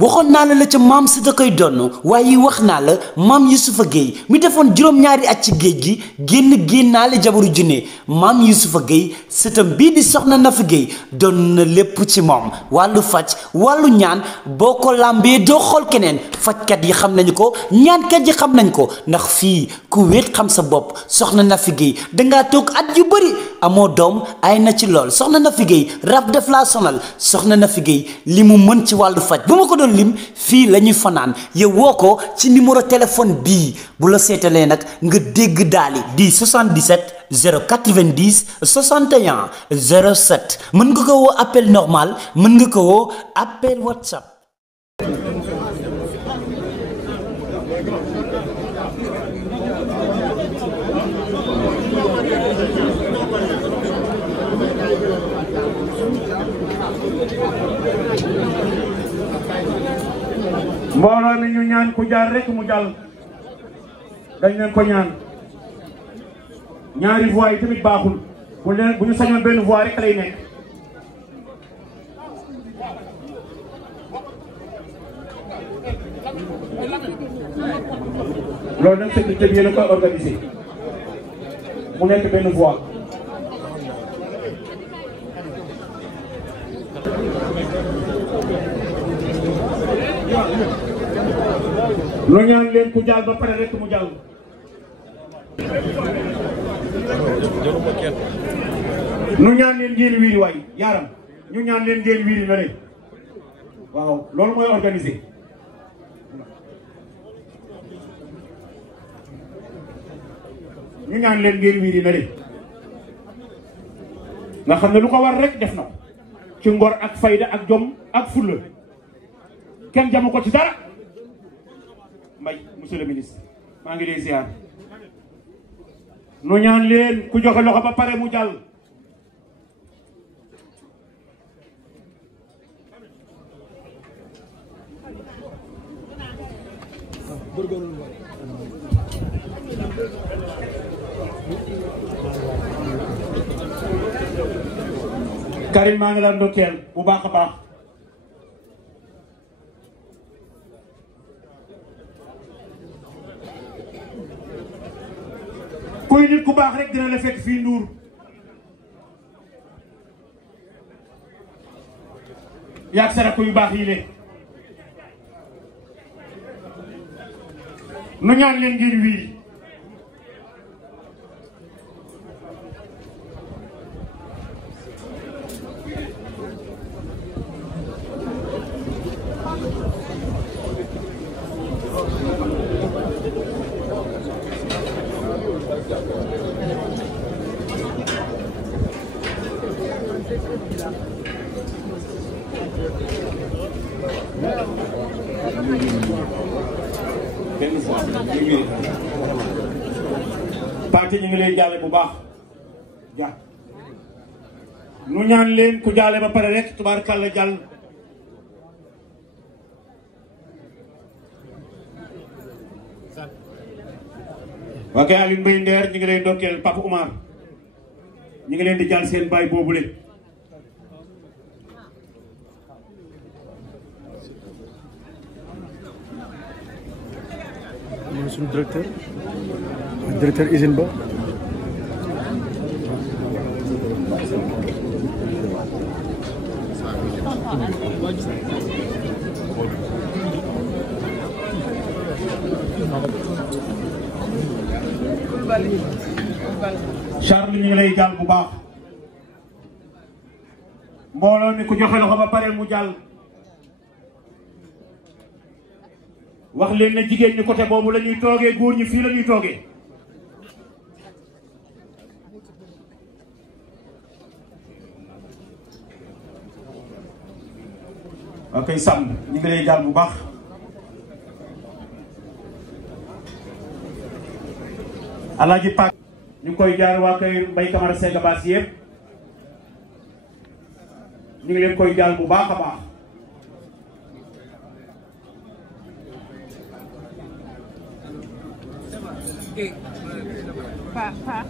waxoon naa la ca maam si da koy donn waaye wax naa la maam Youssoufa Gueye mi defoon juróom-ñaari at ci géej gi génnaale jabaru junne maam Youssoufa Gueye sëtam bii di soxna Nafi Gueye doon na lépp ci moom wàllu faj wàllu ñaan boo ko làmbee doo xool keneen fajkat yi xam nañu ko ñaankat yi xam nañ ko ndax fii ku wéet xam sa bopp soxna Nafi Gueye dangaa toog at yu bëri amoo doom ay na ci lool soxna Nafi Gueye rab def laa sonal soxna Nafi Gueye li mu mën ci wàllu faj bu ma ko doon lim fii la ñuy fanaan yow woo ko ci numéro téléphone bii bu la seetalee nag nga dégg daali di 77 090 61 07 mën nga ko woo appel normal mën nga ko woo appel WhatsApp. mbooloo mi ñu ñaan ku jaar rek mu jàll dañ leen ko ñaan ñaari voix yi tamit baaxul bu ñu sañoon benn voix rek lay nekk loolu nag sécurité bi yéen a koy organisé mu nekk benn voix lu ñaan leen ku jàll ba pare rek mu jàll ñu ñaan leen ngeen wiiri waay yaaram ñu ñaan leen ngeen wiiri na leen waaw loolu mooy organisé ñu ñaan leen ngeen wiiri na leen nga xam ne lu ko war rek def na ci ngor ak fayda ak jom ak fulla kenn jamu ko ci dara Mbay monsieur le ministre maa ngi lay ziar nu ñaan leen ku joxe loxo ba pare mu jàll Karim maa ngi la ndokkeel bu baax a baax kuy nit ku baax rek dina la fekk fii Ndour yaag sa rakk yu baax yi le nu ñaan leen ngir wiiri parti ñu ngi lay jaale bu baax ja nu ñaan leen ku jaale ba pare rek tubaarkàlla jàll waa kay Alioune Mbaye Nder ñu ngi lay ndokkeel Papa Oumar ñu ngi leen di jàll seen baay boobule suñu directeur usine ba Charles ñu ngi lay jàll bu baax mbooloo mi ku joxe loxo ba pare mu jàll wax leen ne jigéen ñi côté boobu la ñuy toogee góor ñi fii la ñuy toogee ok sàmm ñu ngi lay jàll bu baax Alaaji Pak ñu ngi koy jaar waa kay Mbay Camara Sega Bass yëpp ñu ngi leen koy jàll bu baax a baax Pa.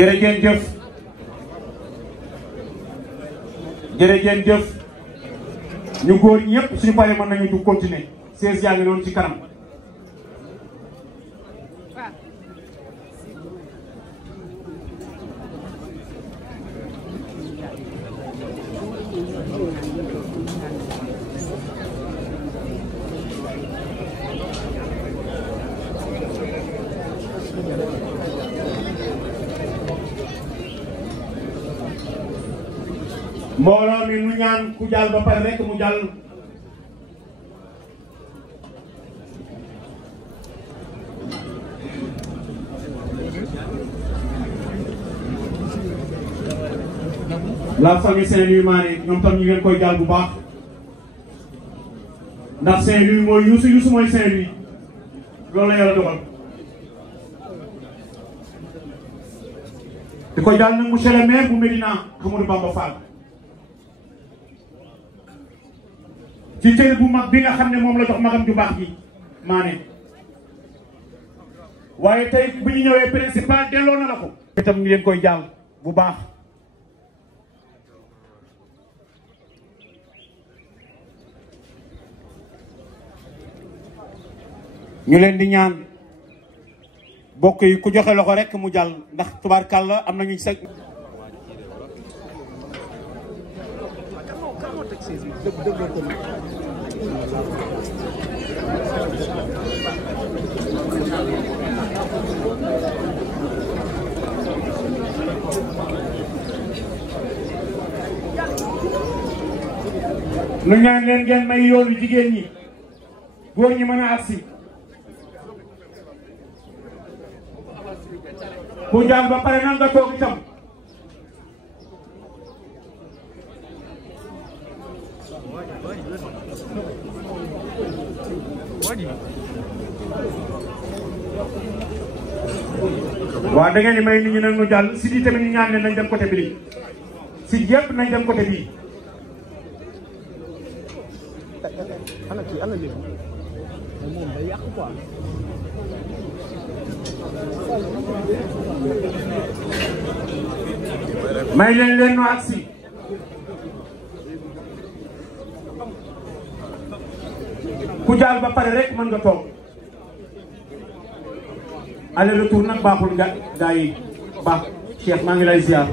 jërëjëf jërëjëf ñu góor ñëpp suñu paree mën nañu du continuer 16 yaa ngi noonu ci kanam. mbooloo mi nu ñaan ku jàll ba pare rek mu jàll. la famille Saint-Louis Mané ñoom tam ñu ngeen koy jàll bu baax ndax Saint-Louis mooy Youssou mooy Saint-Louis loolu la yàlla dogal. di ko jàll nag monsieur le maire bu Médina Amadou Bamba Fall ci cër bu mag bi nga xam ne moom la jox magam ju baax ji Mané waaye tey bu ñu ñëwee principal delloo na la ko. itam ñu leen koy jàll bu baax. ñu leen di ñaan bokk yi ku joxe loxo rek mu jàll ndax tubaarkàlla am nañu sa. nu ñaan leen ngeen may yoonu jigéen ñi góor ñi mën a agsi ku jàll ba pare nan nga toog itam. waaw da ngeen di may nit ñi nag ñu jàll si di tamit ñu ñaan leen nañ dem côté bi si yëpp nañ dem côté bii. may leen nu agsi ku jàll ba pare rek mën nga toog aller retour nag baaxul nga gaa yi baax Cheikh maa ngi lay ziar.